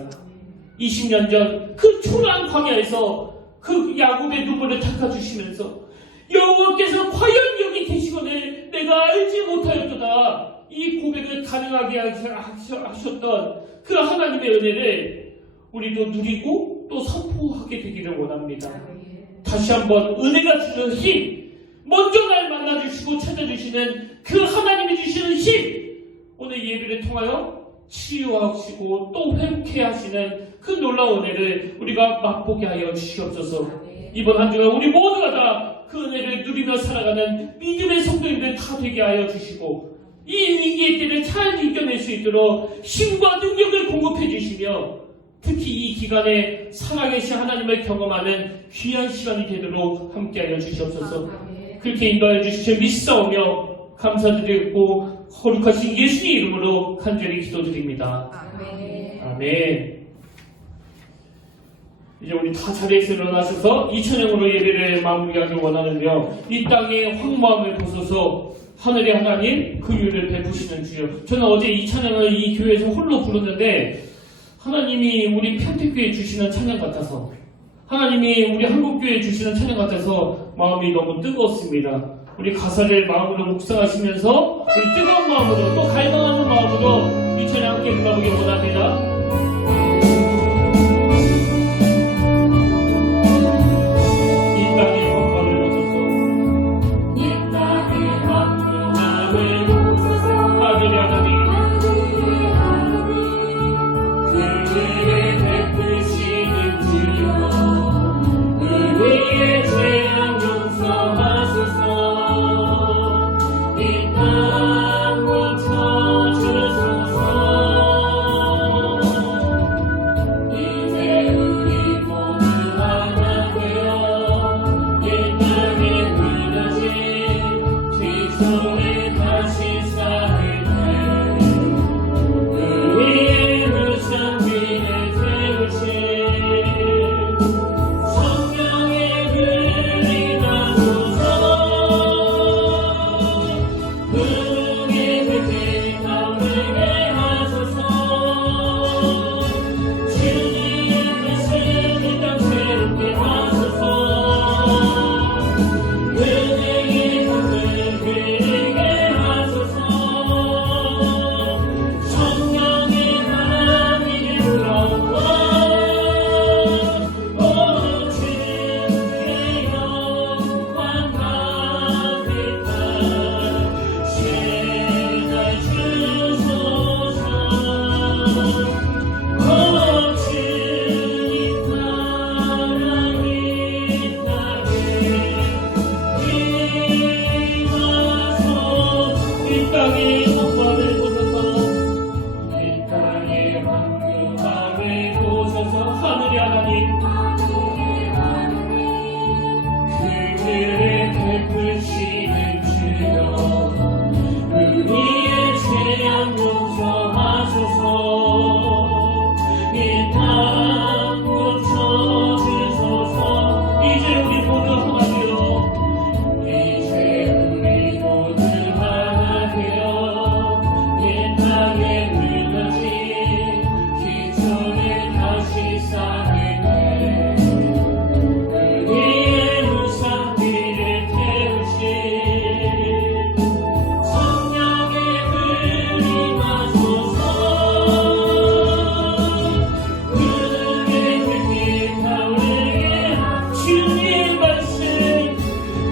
20년 전 그 초라한 광야에서 그 야곱의 눈물을 닦아주시면서 여호와께서 과연 여기 계시거늘 내가 알지 못하였도다 이 고백을 가능하게 하셨던 그 하나님의 은혜를 우리도 누리고 또 선포하게 되기를 원합니다. 다시 한번 은혜가 주는 힘, 먼저 날 만나주시고 찾아주시는 그 하나님이 주시는 힘, 오늘 예배를 통하여 치유하시고 또 회복해 하시는 그 놀라운 은혜를 우리가 맛보게 하여 주시옵소서. 이번 한 주간 우리 모두가 다 그 은혜를 누리며 살아가는 믿음의 성도님들 다 되게 하여 주시고 이 위기의 때를 잘 이겨낼 수 있도록 힘과 능력을 공급해 주시며 특히 이 기간에 살아계신 하나님을 경험하는 귀한 시간이 되도록 함께하여 주시옵소서. 그렇게 인도하여 주시며 믿사오며 감사드리고 거룩하신 예수님 이름으로 간절히 기도드립니다. 아멘. 이제 우리 다 자리에서 일어나셔서 이 찬양으로 예배를 마무리하길 원하는데요. 이 땅의 황무함을 벗어서 하늘의 하나님 그 유를 베푸시는 주여. 저는 어제 이 찬양을 이 교회에서 홀로 부르는데 하나님이 우리 평택교회에 주시는 찬양 같아서 하나님이 우리 한국교회에 주시는 찬양 같아서 마음이 너무 뜨거웠습니다. 우리 가사를 마음으로 묵상하시면서 우리 뜨거운 마음으로 또 갈망하는 마음으로 이 찬양 함께 불러보기 원합니다.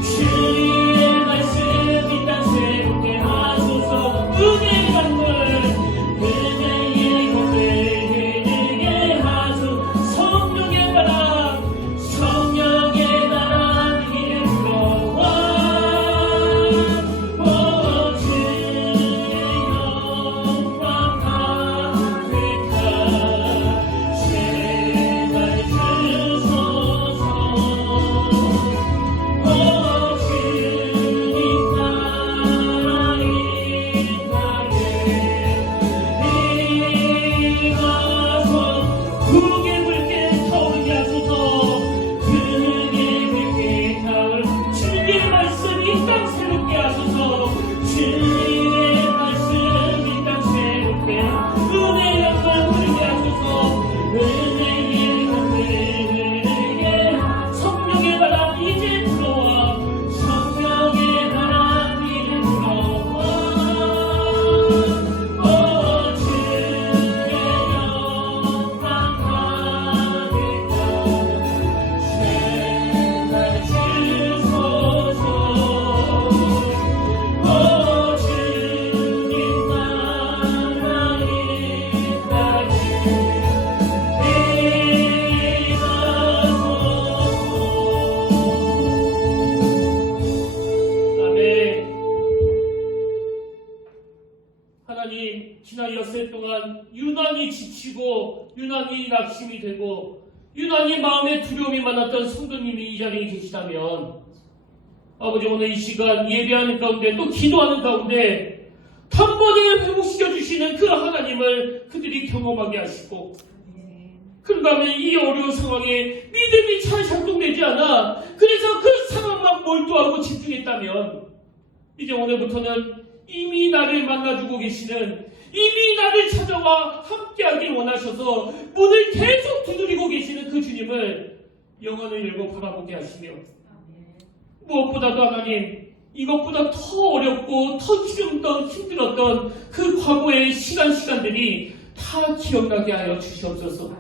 주의 말씀 이 땅 새롭게 하소서. 하나님, 지난 엿새 동안 유난히 지치고 유난히 낙심이 되고 유난히 마음에 두려움이 많았던 성도님이 이 자리에 계시다면 아버지, 오늘 이 시간 예배하는 가운데 또 기도하는 가운데 단번에 회복시켜 주시는 그 하나님을 그들이 경험하게 하시고, 그런가 하면 이 어려운 상황에 믿음이 잘 작동되지 않아 그래서 그 상황만 몰두하고 집중했다면 이제 오늘부터는 이미 나를 만나주고 계시는, 이미 나를 찾아와 함께하길 원하셔서 문을 계속 두드리고 계시는 그 주님을 영혼을 열고 바라보게 하시며, 무엇보다도 하나님, 이것보다 더 어렵고 더 지금도 힘들었던 그 과거의 시간들이 다 기억나게 하여 주시옵소서.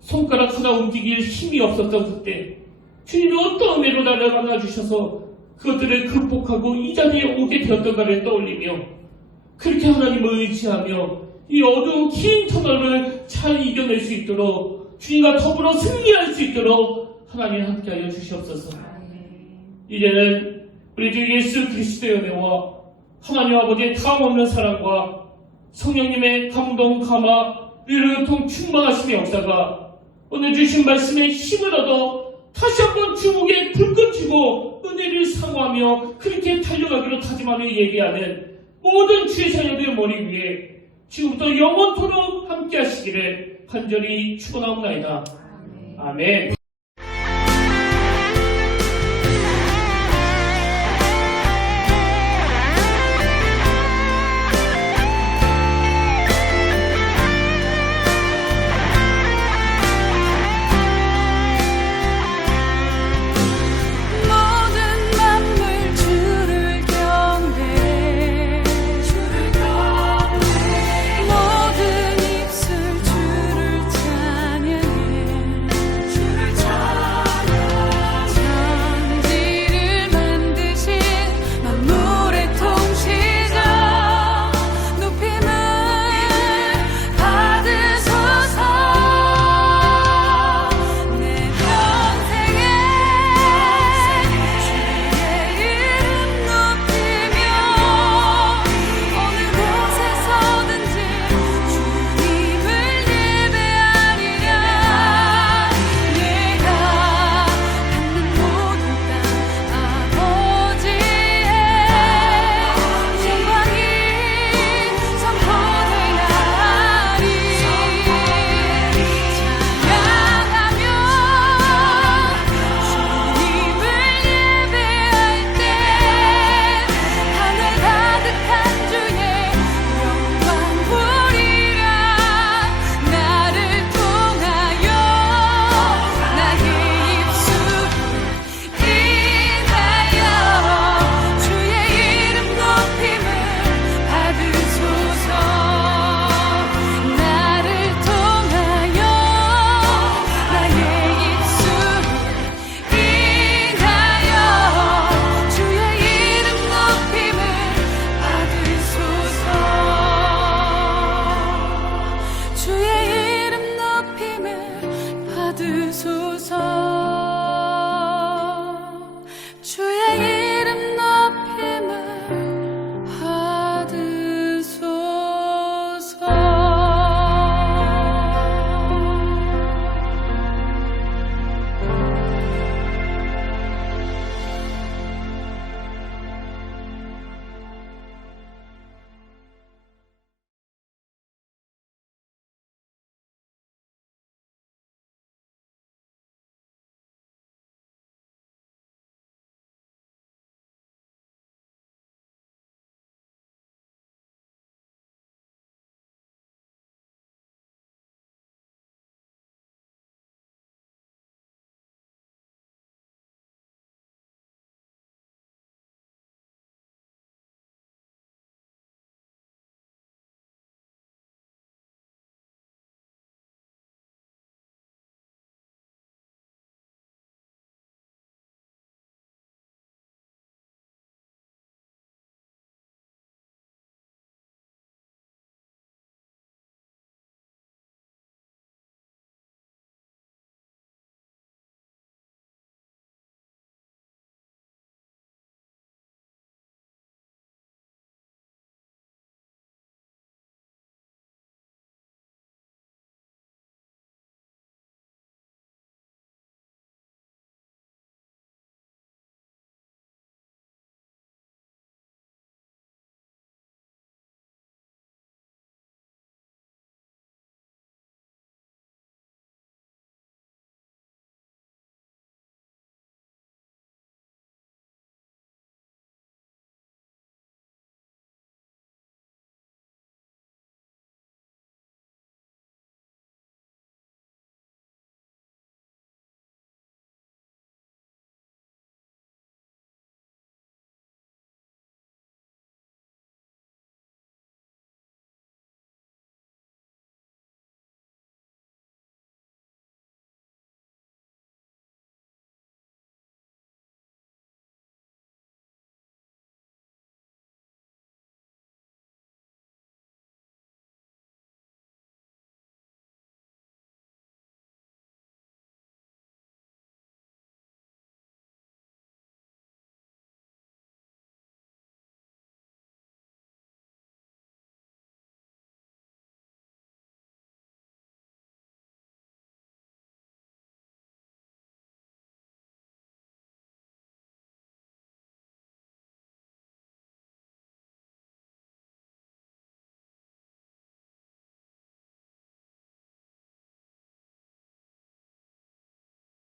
손가락 하나 움직일 힘이 없었던 그때 주님이 어떤 은혜로 나를 만나주셔서 그것들을 극복하고 이 자리에 오게 되었던가를 떠올리며, 그렇게 하나님을 의지하며 이 어두운 긴 터널을 잘 이겨낼 수 있도록, 주님과 더불어 승리할 수 있도록 하나님 함께하여 주시옵소서. 이제는 우리 주 예수 그리스도의 은혜와 하나님 아버지의 다음없는 사랑과 성령님의 감동, 감화, 위로통 충만하심의 역사가 오늘 주신 말씀에 힘을 얻어 다시 한번 주목에 불끈 쥐고 은혜를 사모하며 그렇게 달려가기로 다짐하며 예배하는 모든 주의 자녀들의 머리 위에 지금부터 영원토록 함께 하시기를 간절히 축원하옵나이다. 아멘.